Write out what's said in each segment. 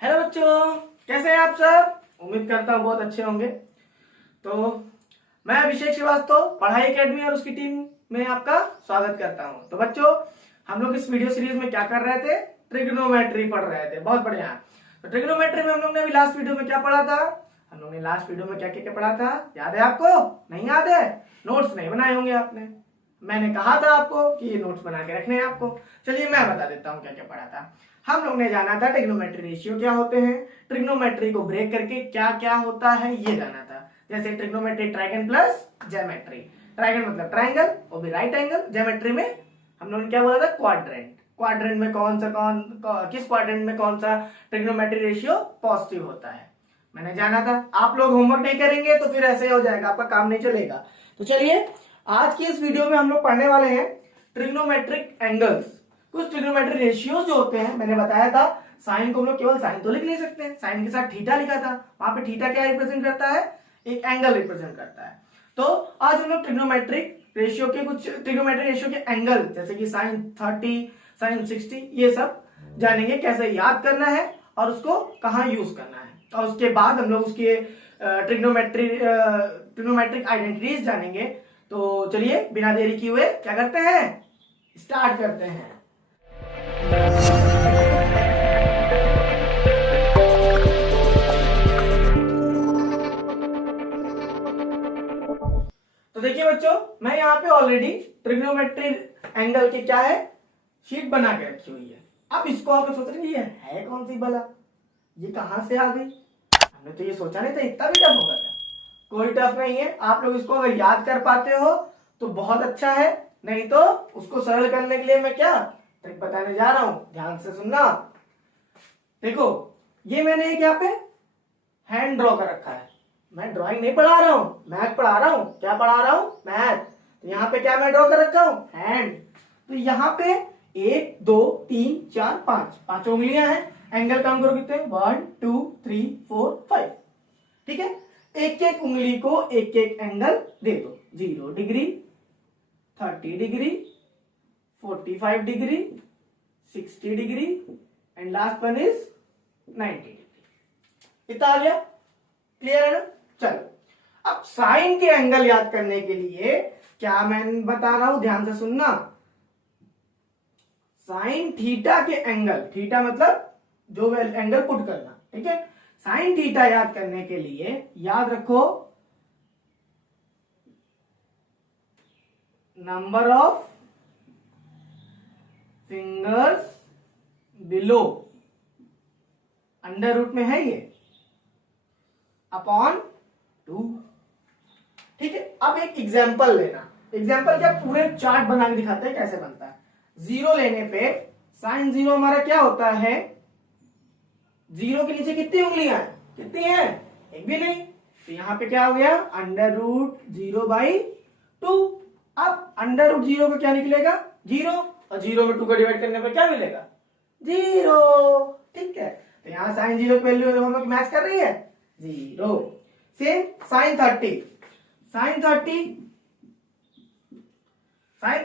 Hello बच्चों, कैसे हैं आप सब। उम्मीद करता हूँ बहुत अच्छे होंगे। तो मैं अभिषेक श्रीवास्तव पढ़ाई एकेडमी और उसकी टीम में आपका स्वागत करता हूँ। तो बच्चों, हम लोग इस वीडियो सीरीज में क्या कर रहे थे, ट्रिग्नोमेट्री पढ़ रहे थे। बहुत बढ़िया। तो ट्रिग्नोमेट्री में हम लोग ने अभी लास्ट वीडियो में क्या पढ़ा था, हम लोग ने लास्ट वीडियो में क्या क्या पढ़ा था, याद है आपको? नहीं याद है? नोट्स नहीं बनाए होंगे आपने। मैंने कहा था आपको कि ये नोट्स बना के रखने हैं आपको। चलिए मैं बता देता हूँ क्या क्या पढ़ा था। हम लोग ने जाना था ट्रिग्नोमेट्री रेशियो क्या होते हैं, ट्रिग्नोमेट्री को ब्रेक करके क्या क्या होता है ये जाना था। जैसे ट्रिग्नोमेट्री ट्राइगन प्लस ज्योमेट्री। ट्राइगन मतलब ट्राइंगल, वो भी राइट एंगल। ज्योमेट्री में हम लोगों ने क्या बोला था, क्वाड्रेंट। क्वाड्रेंट में किस क्वाड्रेंट में कौन सा ट्रिग्नोमेट्री रेशियो पॉजिटिव होता है, मैंने जाना था। आप लोग होमवर्क नहीं करेंगे तो फिर ऐसे हो जाएगा, आपका काम नहीं चलेगा। तो चलिए आज की इस वीडियो में हम लोग पढ़ने वाले हैं ट्रिग्नोमेट्रिक एंगल्स। कुछ ट्रिग्नोमेट्रिक रेशियोज जो होते हैं, मैंने बताया था साइन को हम लोग केवल साइन तो लिख नहीं सकते, साइन के साथ थीटा लिखा था। वहां पे थीटा क्या रिप्रेजेंट करता है, एक एंगल रिप्रेजेंट करता है। तो आज हम लोग ट्रिग्नोमेट्रिक रेशियो के कुछ ट्रिग्नोमेट्रिक रेशियो के एंगल, जैसे कि साइन 30, साइन 60, ये सब जानेंगे कैसे याद करना है और उसको कहाँ यूज करना है। और उसके बाद हम लोग उसके ट्रिग्नोमेट्रिक आइडेंटिटीज जानेंगे। तो चलिए बिना देरी किए हुए क्या करते हैं, स्टार्ट करते हैं। तो देखिए बच्चों, मैं यहाँ पे ऑलरेडी ट्रिग्नोमेट्री एंगल की क्या है, शीट बना के रखी हुई है। अब इसको आप लोग सोच रहे हैं ये है कौन सी भला, ये कहां से आ गई। हमने तो ये सोचा नहीं था इतना भी टफ होगा क्या। कोई टफ नहीं है, आप लोग इसको अगर याद कर पाते हो तो बहुत अच्छा है, नहीं तो उसको सरल करने के लिए मैं क्या ट्रिक बताने जा रहा हूं, ध्यान से सुनना। देखो ये मैंने एक यहाँ पे हैंड ड्रॉ कर रखा है। मैं ड्राइंग नहीं पढ़ा रहा हूं, मैथ पढ़ा रहा हूं। क्या पढ़ा रहा हूं, मैथ। तो यहाँ पे क्या मैं ड्रॉ कर रखा हूं, हैंड। तो यहाँ पे 1 2 3 4 5 पांचों उंगलियां हैं। एंगल काउंट करो कितने, 1 2 3 4 5। ठीक है, एक एक उंगली को एक एक एंगल दे दो। 0 degree, 30 degree, 45 degree, 60 degree and last one is 90 degree. इतना आ गया, क्लियर है ना। चलो अब साइन के एंगल याद करने के लिए क्या मैं बता रहा हूं, ध्यान से सुनना। साइन थीटा के एंगल, थीटा मतलब जो एंगल पुट करना, ठीक है। साइन थीटा याद करने के लिए याद रखो number of fingers below, under root में है ये, अपॉन 2। ठीक है, अब एक एग्जाम्पल लेना। एग्जाम्पल क्या, पूरे चार्ट बना के दिखाते हैं कैसे बनता है। 0 लेने पे साइन 0 हमारा क्या होता है, 0 के नीचे कितनी उंगलियां हैं, कितनी हैं, एक भी नहीं। तो यहां पे क्या हो गया, अंडर रूट 0/2। अब अंडर रूट 0 का क्या निकलेगा, 0, और 0 में 2 का डिवाइड करने पर क्या मिलेगा, 0। ठीक है, तो यहाँ साइन 0 की वैल्यू हम लोग मैच कर रही है 0। सेम साइन 30, साइन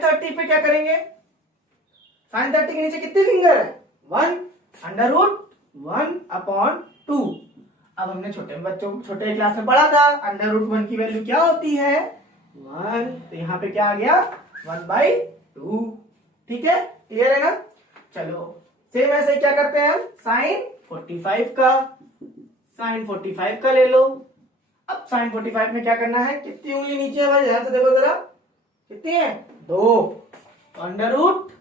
30 पे क्या करेंगे, साइन 30 के नीचे कितने फिंगर है, 1, अंडर रूट 1/2। अब हमने छोटे क्लास में पढ़ा था अंडर रूट 1 की वैल्यू क्या होती है, 1। तो यहाँ पे क्या आ गया, 1/2। ठीक है, क्लियर है ना। चलो सेम ऐसे ही क्या करते हैं हम, साइन 45 का ले लो। अब साइन 45 में क्या करना है, कितनी उंगली नीचे है भाई, ध्यान से देखो जरा, कितनी है, 2। Under root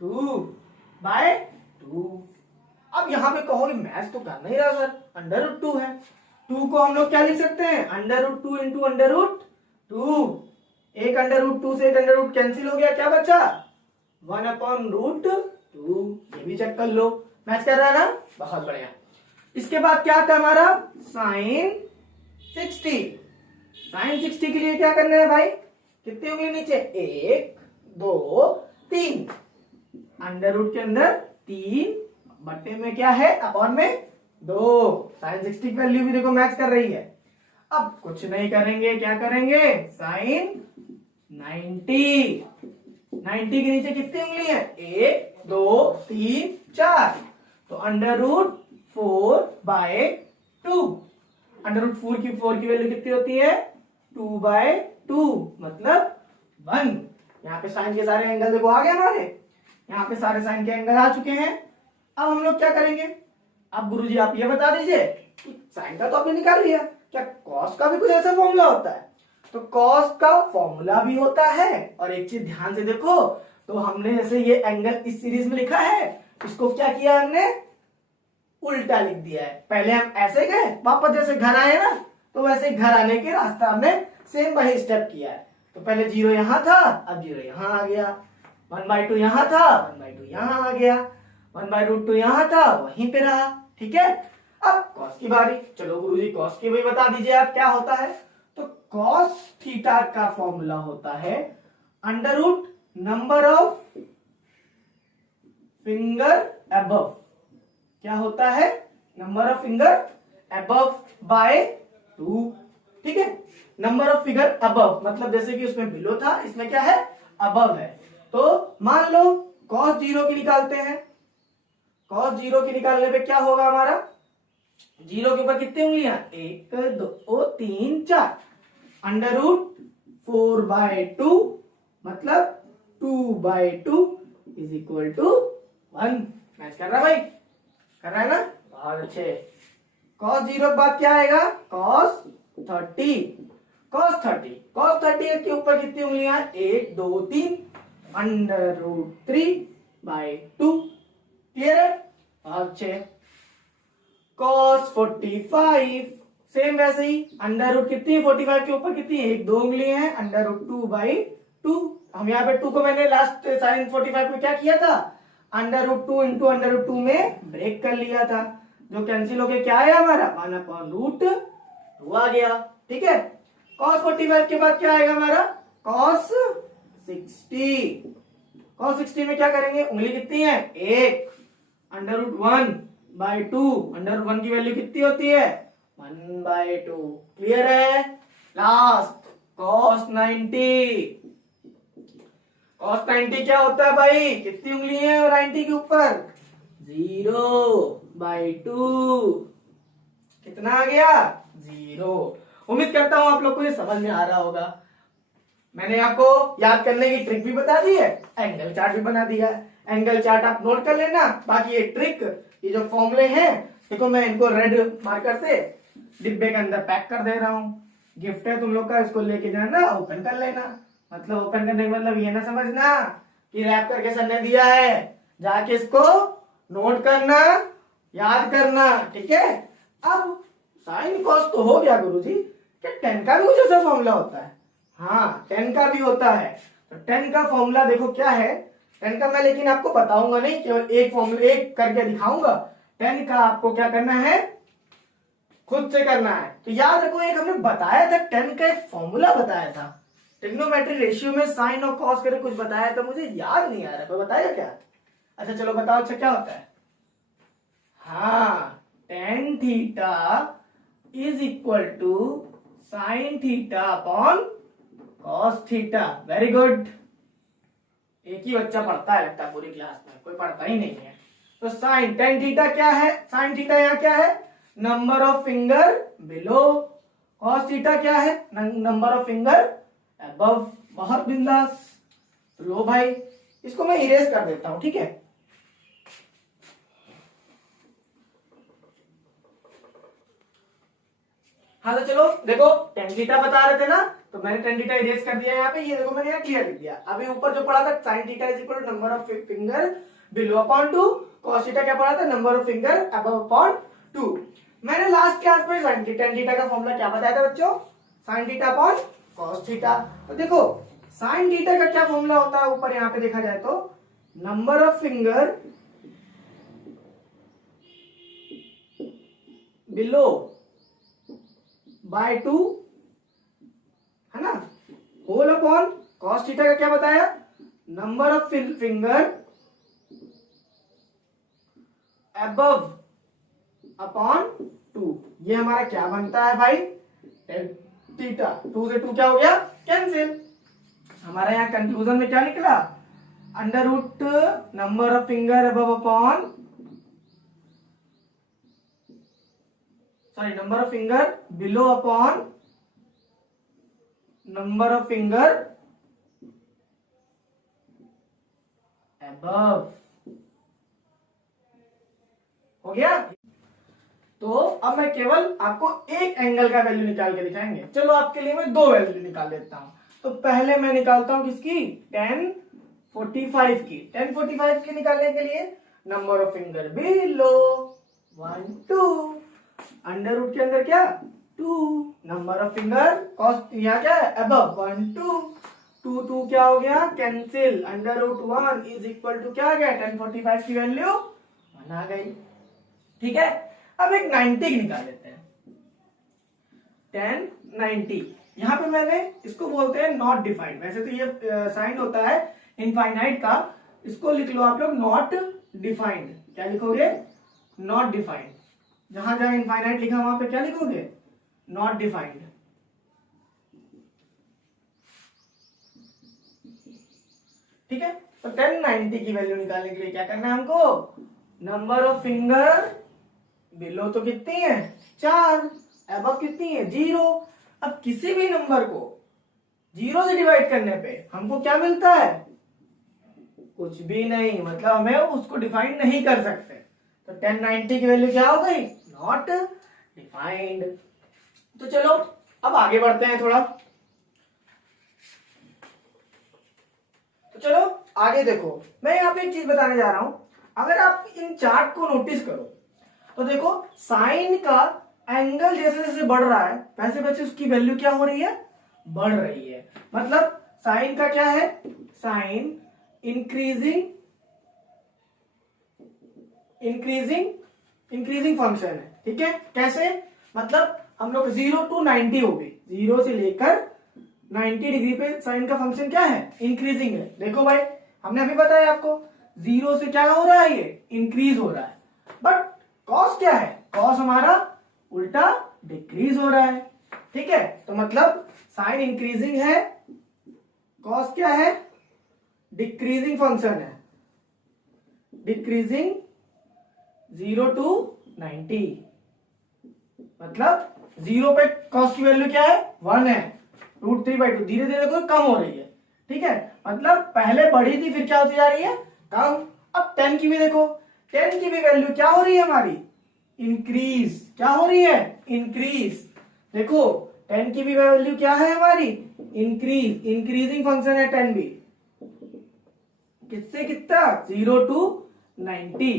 2/2। अब यहां पे कहोगे मैथ तो कर नहीं रहा सर, अंडर रूट 2 है। 2 को हम लोग क्या लिख सकते हैं, under root 2 into under root 2। एक अंडर रूट 2 से एक अंडर रूट कैंसिल हो गया, क्या बचा, 1/√2। ये भी चेक कर लो, मैच कर रहा है ना, बहुत बढ़िया। इसके बाद क्या आता है हमारा, साइन 60। साइन 60 के लिए क्या करना है भाई, कितनी उंगली नीचे, 1 2 3, अंडर रूट के अंदर 3, बट्टे में क्या है, अपॉन में 2। साइन 60 की वैल्यू भी देखो मैच कर रही है। अब कुछ नहीं करेंगे, क्या करेंगे, साइन 90 के नीचे कितनी उंगली है, 1 2 3 4, तो अंडर रूट 4/2। अंडर रूट 4 की वैल्यू कितनी होती है? 2/2 मतलब 1। यहाँ पे साइन के सारे एंगल देखो आ गए हमारे, यहाँ पे सारे साइन के एंगल आ चुके हैं। अब हम लोग क्या करेंगे? अब गुरुजी आप ये बता दीजिए कि साइन का तो आपने निकाल लिया, क्या कॉस का भी कुछ ऐसा फॉर्मूला होता है? तो कॉस का फॉर्मूला भी होता है, और एक चीज ध्यान से देखो, तो हमने जैसे ये एंगल इस सीरीज में लिखा है, इसको क्या किया हमने? उल्टा लिख दिया है। पहले हम ऐसे गए, वापस जैसे घर आए ना, तो वैसे घर आने के रास्ता हमने सेम वही स्टेप किया है। तो पहले 0 यहां था, अब 0 यहां आ गया, 1/2 यहां था, 1/2 यहां आ गया, 1/√2 यहां था, वहीं पे रहा। ठीक है, अब कॉस की बारी। चलो गुरुजी कॉस की भी बता दीजिए आप क्या होता है? तो कॉस थीटा का फॉर्मूला होता है under root number of finger above. क्या होता है? Number of finger above by 2। ठीक है, नंबर ऑफ फिगर अबव मतलब जैसे कि उसमें बिलो था, इसमें क्या है? अबव है। तो मान लो cos 0 की निकालते हैं। cos 0 की निकालने पे क्या होगा हमारा? 0 के ऊपर कितनी उंगलियां? 1 2 3 4। अंडर रूट 4/2 मतलब 2/2 इज इक्वल टू 1। मैच कर रहा है भाई? कर रहा है ना? बहुत अच्छे। cos 0 के बाद क्या आएगा? cos 30। cos 30 के ऊपर कितनी उंगलियां? 1 2 3 अंडर रूट 3/2। क्लियर है? बहुत अच्छे। cos 45 सेम वैसे ही, अंडर रूट कितनी है 45 के ऊपर? कितनी? 1 2 उंगलियां हैं, अंडर रूट 2/2। हम यहाँ पे 2 को मैंने लास्ट साइन 45 में क्या किया था? Under root 2 into under root 2 में ब्रेक कर लिया था, जो कैंसिल होके क्या आया हमारा? 1/√2 आ गया। ठीक है, cos 45 के बाद क्या आएगा हमारा? cos 60। cos 60 में क्या करेंगे? उंगली कितनी है? 1 अंडर रूट 1/2। अंडर रूट 1 की वैल्यू कितनी होती है? 1/2। क्लियर है? Last cos 90। cos 90 क्या होता है भाई? कितनी उंगली है 90 के ऊपर? 0/2। कितना आ गया? 0। उम्मीद करता हूं आप लोग को ये समझ में आ रहा होगा। मैंने आपको याद करने की ट्रिक भी बता दी है, एंगल चार्ट भी बना दिया है। एंगल चार्ट आप नोट कर लेना। बाकी ये ट्रिक, ये जो फॉर्मूले हैं, देखो मैं इनको रेड मार्कर से डिब्बे के अंदर पैक कर दे रहा हूं। गिफ्ट है तुम लोग का, इसको लेके जाना, ओपन कर लेना। मतलब ओपन करने का मतलब ये ना समझना कि रैप करके सर ने दिया है, जाके इसको नोट करना, याद करना। ठीक है, अब साइन कॉस तो हो गया गुरुजी, क्या टेन का भी कुछ ऐसा फॉर्मूला होता है? हाँ, टेन का भी होता है। तो टेन का फॉर्मूला देखो क्या है। टेन का मैं लेकिन आपको बताऊंगा नहीं, केवल एक फॉर्मूला एक करके दिखाऊंगा। टेन का आपको क्या करना है? खुद से करना है। तो याद रखो, एक हमने बताया था, टेन का एक फॉर्मूला बताया था, ट्रिग्नोमेट्री रेशियो में साइन और कॉस करके कुछ बताया था, मुझे याद नहीं आ रहा, कोई बताएगा क्या? अच्छा चलो बताओ, अच्छा क्या होता है? हाँ, tan theta is equal to sine theta upon cos theta. Very good. एक ही बच्चा पढ़ता है लगता है पूरी क्लास में, कोई पढ़ता ही नहीं है। तो साइन टेन थीटा क्या है? साइन थीटा यहाँ क्या है? Number of finger below. Cos theta क्या है? Number of finger above. बहुत बिंदास। तो लो भाई, इसको मैं इरेज कर देता हूं, ठीक है? हाँ तो चलो देखो, टेन थीटा बता रहे थे ना, तो मैंने टेन थीटा इरेज कर दिया यहाँ पे। ये देखो मैंने यहाँ क्लियर लिख दिया। अभी ऊपर जो पढ़ा था sine theta is equal to number of finger below upon 2। Cos theta क्या पढ़ा था? Number of finger above upon 2। मैंने लास्ट क्लास में साइन टेन थीटा का फॉर्मूला क्या बताया था बच्चों? Sine theta upon cos theta. तो देखो साइन थीटा का क्या फॉर्मूला होता है ऊपर यहाँ पे देखा जाए तो? Number of finger below by 2 है ना, होल अपॉन कॉस थीटा का क्या बताया? Number of finger above upon 2। ये हमारा क्या बनता है भाई? थीटा। 2 से 2 क्या हो गया? कैंसिल। हमारा यहाँ कंक्लूजन में क्या निकला? Under root number of finger above upon sorry number of finger below upon number of finger above। हो गया। तो अब मैं केवल आपको एक एंगल का वैल्यू निकाल के दिखाएंगे। चलो आपके लिए मैं दो वैल्यू निकाल देता हूं। तो पहले मैं निकालता हूं किसकी, 1045 की। 1045 की निकालने के लिए number of finger below 1 2, under root के अंदर क्या 2, नंबर ऑफ फिंगर कॉस यहाँ क्या है अबव 1 2, 2 2 क्या हो गया cancel, under root 1 is equal to क्या आ गया 1045 की वैल्यू 1 आ गई। ठीक है, अब एक 90 की निकाल लेते हैं। 1090 यहां पे मैंने इसको बोलते हैं नॉट डिफाइंड। वैसे तो ये साइन होता है इनफाइनाइट का, इसको लिख लो आप लोग नॉट डिफाइंड। क्या लिखोगे नॉट डिफाइंड। जहां जहां इनफाइनाइट लिखा वहां पे क्या लिखोगे नॉट डिफाइंड। ठीक है, तो 1090 की वैल्यू निकालने के लिए क्या करना है हमको, नंबर ऑफ फिंगर बिलो तो कितनी है 4, अबव कितनी है 0। अब किसी भी नंबर को 0 से डिवाइड करने पे हमको क्या मिलता है, कुछ भी नहीं, मतलब हमें उसको डिफाइन नहीं कर सकते। तो 1090 की वैल्यू क्या हो गई नॉट डिफाइंड। तो चलो अब आगे बढ़ते हैं थोड़ा। तो चलो आगे देखो, मैं यहाँ पे एक चीज बताने जा रहा हूं। अगर आप इन चार्ट को नोटिस करो तो देखो साइन का एंगल जैसे जैसे बढ़ रहा है वैसे वैसे उसकी वैल्यू क्या हो रही है बढ़ रही है। मतलब साइन का क्या है, साइन इंक्रीजिंग फंक्शन है। ठीक है, कैसे, मतलब हम लोग 0 to 90 हो गई, 0 से लेकर 90 डिग्री पे साइन का फंक्शन क्या है इंक्रीजिंग है। देखो भाई हमने अभी बताया आपको 0 से क्या हो रहा है ये इंक्रीज हो रहा है, बट कॉस क्या है, कॉस हमारा उल्टा डिक्रीज हो रहा है। ठीक है, तो मतलब साइन इंक्रीजिंग है, कॉस क्या है डिक्रीजिंग फंक्शन है, डिक्रीजिंग 0 to 90। मतलब 0 पे कॉस की वैल्यू क्या है 1 है, √3/2 धीरे धीरे देखो कम हो रही है। ठीक है, मतलब पहले बढ़ी थी फिर क्या होती जा रही है कम। अब 10 की भी देखो, 10 की भी वैल्यू क्या हो रही है हमारी इंक्रीज, क्या हो रही है इंक्रीज। देखो 10 की भी वैल्यू क्या है हमारी इंक्रीज, इंक्रीजिंग फंक्शन है 10 भी, किससे कितना 0 to 90।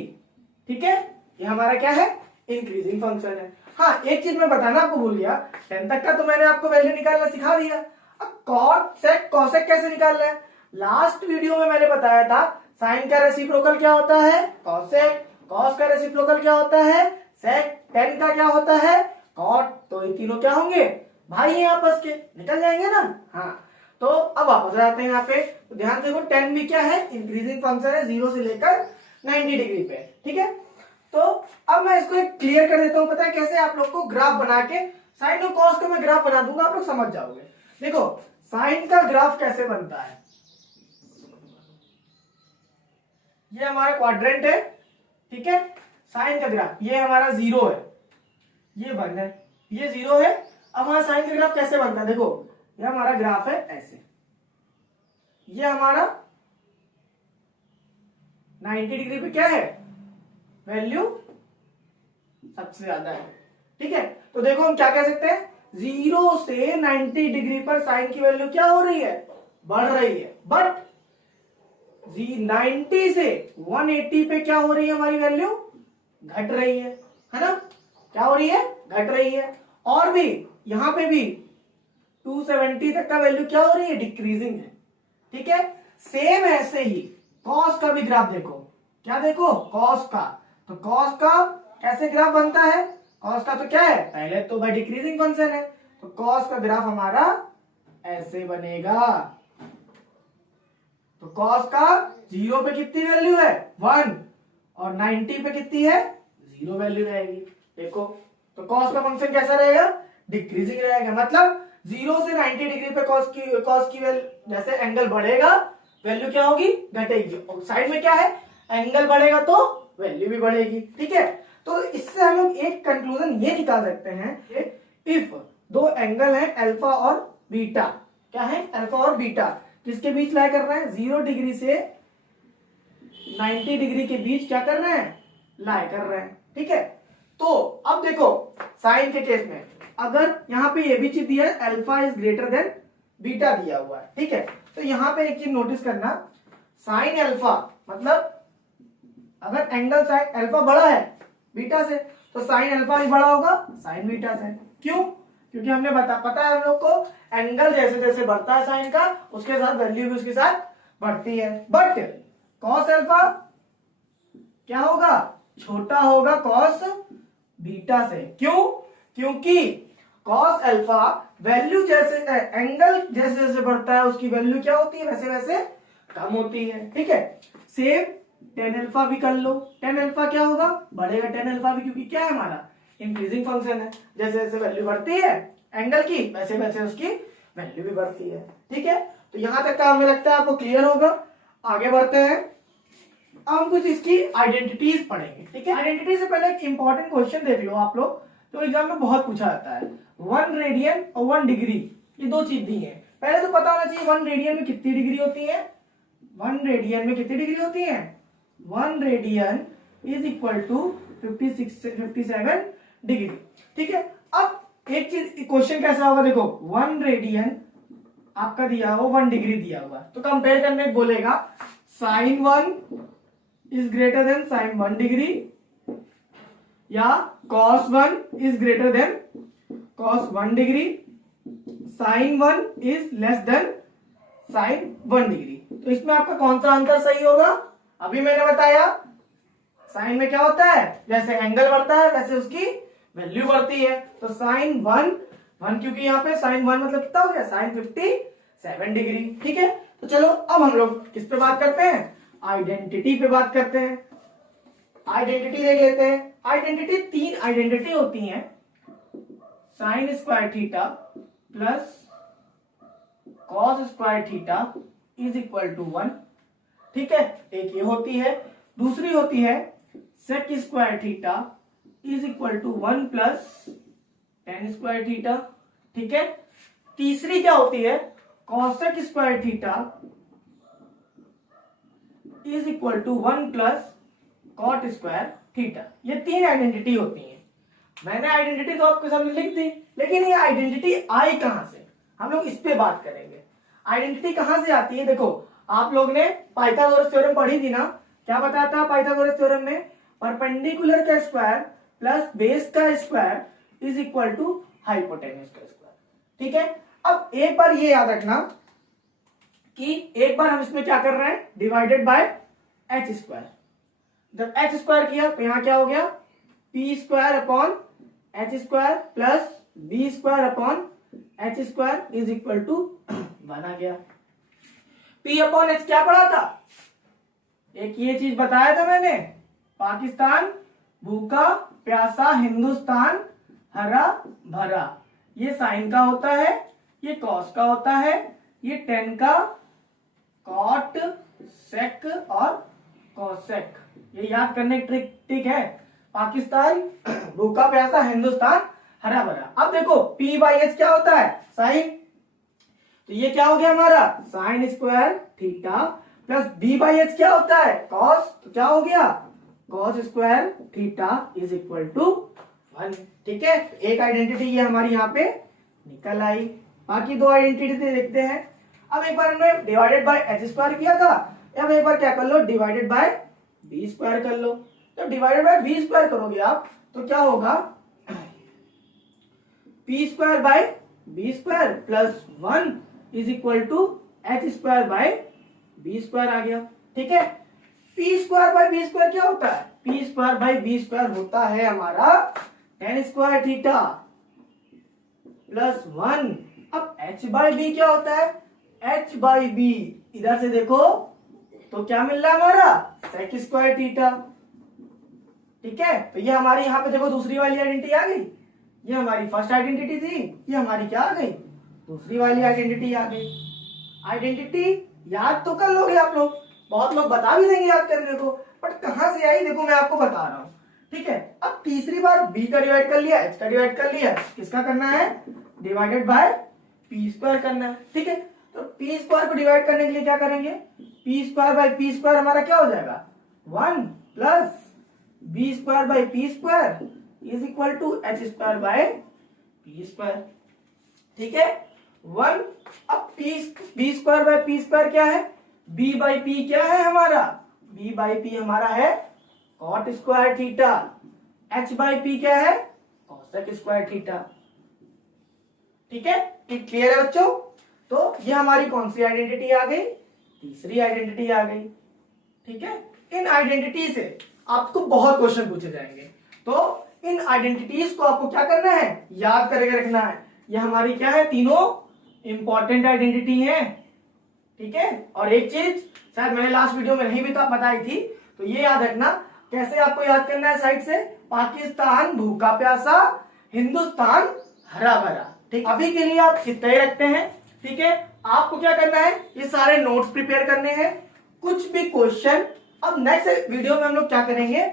ठीक है, ये हमारा क्या है इंक्रीजिंग फंक्शन है। हाँ एक चीज मैं बताना आपको भूल गया, 10 तक का तो मैंने आपको वैल्यू निकालना सिखा दिया। अब कॉट सेक कॉसेक कैसे निकालना है, लास्ट वीडियो में मैंने बताया था साइन का रेसिप्रोकल क्या होता है कॉसेक, कॉस का रेसिप्रोकल क्या होता है सेक, टेन का क्या होता है कॉट। तो ये तीनों क्या होंगे भाई हैं आपस के, निकल जाएंगे ना। हाँ तो अब वापस आ जाते हैं यहाँ पे। तो ध्यान देखो 10 भी क्या है इंक्रीजिंग फंक्शन है 0 से लेकर 90 डिग्री पे। ठीक है, तो अब मैं इसको एक क्लियर कर देता हूं। पता है कैसे, आप लोग को ग्राफ बना के साइन और कॉस का मैं ग्राफ बना दूंगा, आप लोग समझ जाओगे। देखो साइन का ग्राफ कैसे बनता है, ये हमारा क्वाड्रेंट है। ठीक है, साइन का ग्राफ ये हमारा 0 है, ये 1 है, ये 0 है। अब हमारा साइन का ग्राफ कैसे बनता है, देखो ये हमारा ग्राफ है ऐसे, ये हमारा 90 डिग्री पे क्या है वैल्यू सबसे ज्यादा है। ठीक है, तो देखो हम क्या कह सकते हैं 0 से 90 डिग्री पर साइन की वैल्यू क्या हो रही है बढ़ रही है, बट 90 से 180 पे क्या हो रही है हमारी वैल्यू घट रही है ना, क्या हो रही है घट रही है। और भी यहां पे भी 270 तक का वैल्यू क्या हो रही है डिक्रीजिंग है। ठीक है, सेम ऐसे ही कॉस का भी ग्राफ देखो, क्या देखो कॉस का, तो कॉस का कैसे ग्राफ बनता है, कॉस का तो क्या है पहले तो भाई डिक्रीजिंग फंक्शन है, तो कॉस का ग्राफ हमारा ऐसे बनेगा। तो कॉस का 0 पे कितनी वैल्यू है 1 और 90 पे कितनी है 0 वैल्यू रहेगी। देखो तो कॉस का फंक्शन कैसा रहेगा डिक्रीजिंग रहेगा, मतलब 0 से 90 डिग्री पे कॉस की वैल्यू जैसे एंगल बढ़ेगा वैल्यू क्या होगी घटेगी, और साइड में क्या है एंगल बढ़ेगा तो वैल्यू भी बढ़ेगी। ठीक है, तो इससे हम लोग एक कंक्लूजन ये निकाल सकते हैं, इफ दो एंगल है अल्फा और बीटा, क्या है अल्फा और बीटा, किसके बीच लाई कर रहे हैं 0 डिग्री से 90 डिग्री के बीच क्या कर रहे हैं लाई कर रहे हैं। ठीक है, तो अब देखो साइन के केस में अगर यहाँ पे ये भी चीज दिया है alpha is greater then beta दिया हुआ है। ठीक है, तो यहाँ पे एक चीज नोटिस करना, साइन अल्फा मतलब अगर एंगल साइन अल्फा बड़ा है बीटा से तो साइन अल्फा भी बड़ा होगा साइन बीटा से। क्यों? क्योंकि हमने पता है हम लोग को एंगल जैसे जैसे बढ़ता है साइन का उसके साथ वैल्यू भी उसके साथ बढ़ती है। बट कॉस अल्फा क्या होगा छोटा होगा कॉस बीटा से। क्यों? क्योंकि कॉस अल्फा वैल्यू जैसे एंगल जैसे जैसे बढ़ता है उसकी वैल्यू क्या होती है वैसे वैसे कम होती है। ठीक है, सेम टेन अल्फा भी कर लो, टेन अल्फा क्या होगा बढ़ेगा टेन अल्फा भी, क्योंकि क्या है हमारा इंक्रीजिंग फंक्शन है, जैसे जैसे वैल्यू बढ़ती है एंगल की वैसे वैसे उसकी वैल्यू भी बढ़ती है। ठीक है, तो यहां तक का हमें लगता है आपको क्लियर होगा। आगे बढ़ते हैं, अब हम कुछ इसकी आइडेंटिटीज पढ़ेंगे। ठीक है, आइडेंटिटी से पहले एक इंपॉर्टेंट क्वेश्चन देख लो आप लोग, तो एग्जाम में बहुत पूछा जाता है 1 रेडियन और 1 डिग्री, ये दो चीज दी है। पहले तो पता होना चाहिए 1 रेडियन में कितनी डिग्री होती है, 1 रेडियन में कितनी डिग्री होती है, 1 radian is equal to 57 degree. ठीक है, अब एक चीज क्वेश्चन कैसा होगा देखो 1 रेडियन आपका दिया हुआ 1 डिग्री दिया हुआ, तो कंपेयर करने बोलेगा sine 1 is greater than sine 1 degree या cos 1 is greater than cos 1 degree, sine 1 is less than sine 1 degree. तो इसमें आपका कौन सा आंसर सही होगा? अभी मैंने बताया साइन में क्या होता है जैसे एंगल बढ़ता है वैसे उसकी वैल्यू बढ़ती है, तो साइन 1 क्योंकि यहाँ पे साइन 1 मतलब कितना हो गया साइन 57 डिग्री। ठीक है, तो चलो अब हम लोग किस पे बात करते हैं, आइडेंटिटी पे बात करते हैं। आइडेंटिटी देख लेते हैं। आइडेंटिटी 3 आइडेंटिटी होती हैं, sine square theta plus cos square theta is equal to 1। ठीक है, एक ये होती है, दूसरी होती है sec square theta is equal to 1 plus tan square theta. ठीक है, तीसरी क्या होती है cosec square theta is equal to 1 plus cot square theta. ये 3 आइडेंटिटी होती हैं। मैंने आइडेंटिटी तो आपके सामने लिख दी, लेकिन ये आइडेंटिटी आई कहां से, हम लोग इस पे बात करेंगे। आइडेंटिटी कहां से आती है? देखो आप लोग ने पाइथागोरस थ्योरम पढ़ी थी ना, क्या बताया था पाइथागोरस थ्योरम में, परपेंडिकुलर का स्क्वायर प्लस बेस का square is equal to hypotenuse का स्क्वायर। ठीक है, अब एक बार ये याद रखना कि एक बार हम इसमें क्या कर रहे हैं डिवाइडेड बाय एच स्क्वायर। जब एच स्क्वायर किया तो यहां क्या हो गया P square upon H square plus B square upon H square is equal to 1 आ गया। पी अपॉन एच क्या पढ़ा था, एक ये चीज बताया था मैंने, पाकिस्तान भूखा प्यासा हिंदुस्तान हरा भरा, ये साइन का होता है, ये कॉस का होता है, ये टेन का कॉट सेक और कॉसेक, ये याद करने की ट्रिक है। पाकिस्तान भूखा प्यासा हिंदुस्तान हरा भरा। अब देखो P बाई एच क्या होता है साइन, तो ये क्या हो गया हमारा sine square theta plus B by H क्या होता है कॉस, तो क्या हो गया cos square theta is equal to 1। ठीक है, एक आइडेंटिटी ये हमारी यहाँ पे निकल आई। बाकी 2 आइडेंटिटी देखते हैं। अब एक बार हमने डिवाइडेड बाय एच स्क्वायर किया था, अब एक बार क्या कर लो डिवाइडेड बाय बी स्क्वायर कर लो। तो डिवाइडेड बाय बी स्क्वायर करोगे आप तो क्या होगा P square by B square plus 1 is equal to H square by B square आ गया। ठीक है, P square by B square क्या होता है, P square by B square होता है हमारा टेन स्क्वायर थीटा प्लस 1। अब एच बाय बी क्या होता है, एच बाय बी इधर से देखो तो क्या मिल रहा है हमारा सेक स्क्वायर थीटा। ठीक है, तो ये हमारी यहाँ पे देखो दूसरी वाली आइडेंटिटी आ गई, ये हमारी फर्स्ट आइडेंटिटी थी, ये हमारी क्या आ गई दूसरी वाली आइडेंटिटी आ गई। आइडेंटिटी याद तो कर लोगे आप लोग, बहुत लोग बता भी देंगे याद करने को, बट कहां से आई देखो मैं आपको बता रहा हूं। ठीक है। अब तीसरी बार b का डिवाइड कर लिया, h का डिवाइड कर लिया, किसका करना है, डिवाइडेड बाय पी स्क्वायर करना है। ठीक है, तो पी स्क्वायर को डिवाइड करने के लिए क्या करेंगे, P square by P square हमारा क्या हो जाएगा, 1 plus B square by P square is equal to H square by P square. ठीक है, 1। अब B square by P square क्या है, बी बाई पी क्या है हमारा, बी बाई पी हमारा है cot square theta, H by P क्या है, कॉसेक स्क्वायर थीटा। ठीक है, क्लियर है बच्चों। तो ये हमारी कौन सी आइडेंटिटी आ गई, तीसरी आइडेंटिटी आ गई। ठीक है, इन आइडेंटिटी से आपको बहुत क्वेश्चन पूछे जाएंगे, तो इन आइडेंटिटीज को आपको क्या करना है, याद करके रखना है। ये हमारी क्या है, तीनों इंपॉर्टेंट आइडेंटिटी है। ठीक है, और एक चीज शायद मैंने लास्ट वीडियो में नहीं भी बताई थी, तो ये याद रखना, कैसे आपको याद करना है साइड से, पाकिस्तान भूखा प्यासा, हिंदुस्तान हरा भरा। ठीक, अभी के लिए आप इतना ही रखते हैं। ठीक है, आपको क्या करना है, ये सारे नोट्स प्रिपेयर करने हैं, कुछ भी क्वेश्चन, अब नेक्स्ट वीडियो में हम लोग क्या करेंगे,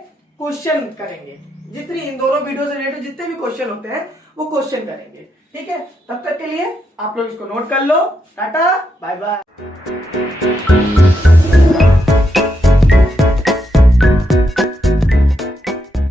क्वेश्चन करेंगे, जितनी इन दोनों वीडियो से रिलेटेड जितने भी क्वेश्चन होते हैं वो क्वेश्चन करेंगे। ठीक है, तब तक के लिए आप लोग इसको नोट कर लो। Tata bye bye.